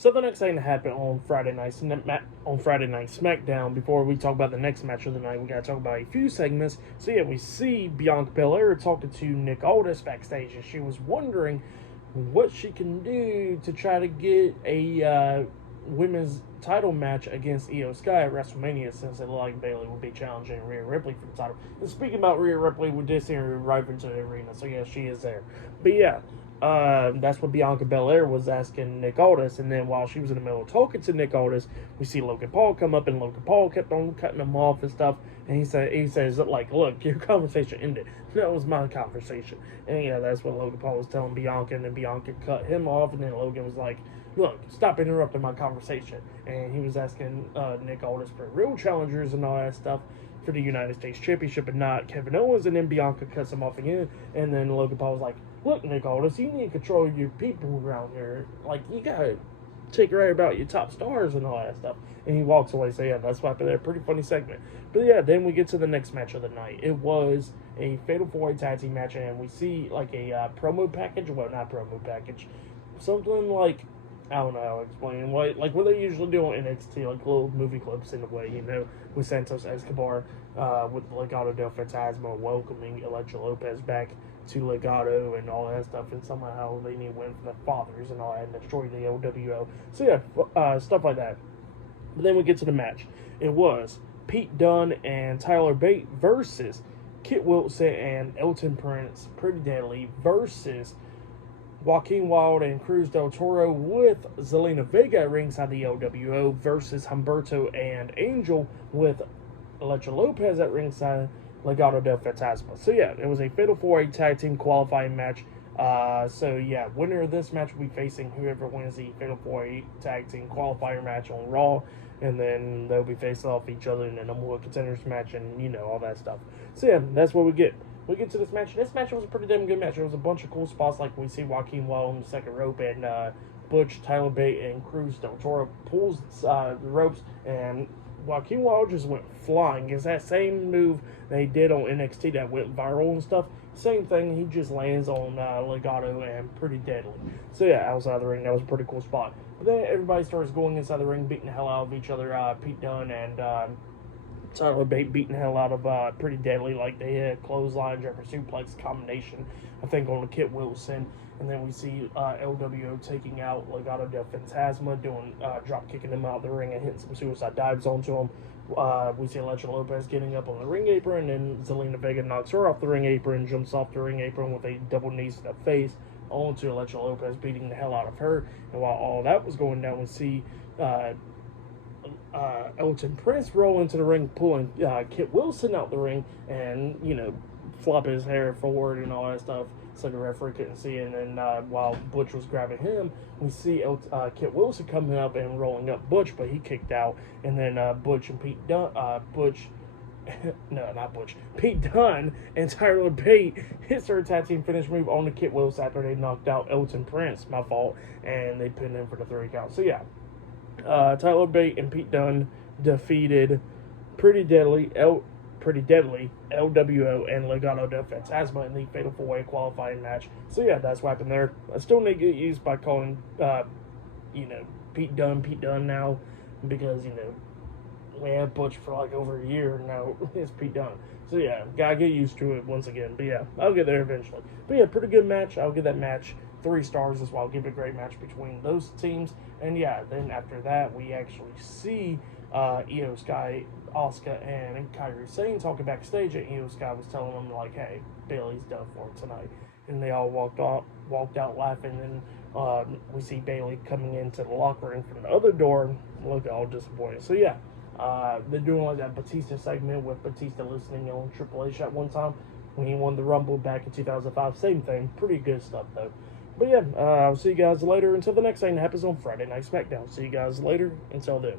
So the next thing that happened on Friday night SmackDown, before we talk about the next match of the night, we gotta talk about a few segments. So yeah, we see Bianca Belair talking to Nick Aldis backstage, and she was wondering what she can do to try to get a women's title match against Io Sky at WrestleMania, since it looked like Bayley would be challenging Rhea Ripley for the title. And speaking about Rhea Ripley, we did see her arrive into the arena, so yeah, she is there. But yeah, that's what Bianca Belair was asking Nick Aldis, and then while she was in the middle of talking to Nick Aldis, we see Logan Paul come up, and Logan Paul kept on cutting him off and stuff, and he says like, look, your conversation ended. That was my conversation. And yeah, that's what Logan Paul was telling Bianca, and then Bianca cut him off, and then Logan was like, look, stop interrupting my conversation. And he was asking Nick Aldis for real challengers and all that stuff for the United States Championship and not Kevin Owens, and then Bianca cuts him off again, and then Logan Paul was like, look, Nick Aldis, you need to control your people around here. Like, you gotta take right about your top stars and all that stuff. And he walks away. So yeah, that's why they're a pretty funny segment. But yeah, then we get to the next match of the night. It was a Fatal 4-Way Tag Team match, and we see like a promo package. Well, not promo package. Something like, I don't know how to explain. Like what they usually do on NXT, like little movie clips in a way, you know, with Santos Escobar, with Legado del Fantasma welcoming Elektra Lopez back to Legado and all that stuff, and somehow they need to win for the fathers and all that, and destroy the LWO. So yeah, stuff like that. But then we get to the match. It was Pete Dunne and Tyler Bate versus Kit Wilson and Elton Prince, Pretty Deadly, versus Joaquin Wilde and Cruz del Toro, with Zelina Vega at ringside the LWO, versus Humberto and Angel with Elektra Lopez at ringside Legado del Fantasma. So yeah, it was a Fatal 4-Way Tag Team qualifying match. So yeah, winner of this match will be facing whoever wins the Fatal 4-Way Tag Team qualifier match on Raw, and then they'll be facing off each other in the number one contenders match, and you know, all that stuff. So yeah, that's what we get. We get to this match. This match was a pretty damn good match. There was a bunch of cool spots, like we see Joaquin Wilde on the second rope, and Butch, Tyler Bate, and Cruz del Toro pulls the ropes, and Joaquin Wilde just went flying. It's that same move they did on NXT that went viral and stuff. Same thing, he just lands on Legado and Pretty Deadly. So yeah, outside the ring, that was a pretty cool spot. But then everybody starts going inside the ring, beating the hell out of each other. Pete Dunne and Tyler Bate beating the hell out of Pretty Deadly, like they had a clothesline, Jumper suplex combination, I think, on the Kit Wilson. And then we see LWO taking out Legado del Fantasma, doing drop kicking him out of the ring and hitting some suicide dives onto him. We see Elektra Lopez getting up on the ring apron, and Zelina Vega knocks her off the ring apron, jumps off the ring apron with a double knees to the face onto Elektra Lopez, beating the hell out of her. And while all that was going down, we see Elton Prince roll into the ring, pulling Kit Wilson out the ring, and, you know, flop his hair forward and all that stuff, so the referee couldn't see it. And then while Butch was grabbing him, we see Kit Wilson coming up and rolling up Butch, but he kicked out. And then Pete Dunne and Tyler Bate hits their tag team finish move on the Kit Wilson after they knocked out Elton Prince, my fault, and they pinned him for the 3 count. So yeah, Tyler Bate and Pete Dunne defeated Pretty Deadly, LWO, and Legado del Fantasma in the Fatal 4-Way qualifying match. So yeah, that's what happened there. I still need to get used by calling, Pete Dunne now, because, you know, we had Butch for like over a year, and now it's Pete Dunne. So yeah, gotta get used to it once again. But yeah, I'll get there eventually. But yeah, pretty good match. I'll give that match 3 stars as well. I'll give it a great match between those teams. And yeah, then after that, we actually see Io Sky, Asuka, and Kairi Sane talking backstage, and Io Sky was telling them, like, hey, Bayley's done for tonight. And they all walked out laughing, and we see Bayley coming into the locker room from the other door, look all disappointed. So yeah, they're doing like that Batista segment with Batista listening on Triple H at one time when he won the Rumble back in 2005. Same thing. Pretty good stuff, though. But yeah, I'll see you guys later until the next thing that happens on Friday Night SmackDown. See you guys later. Until then.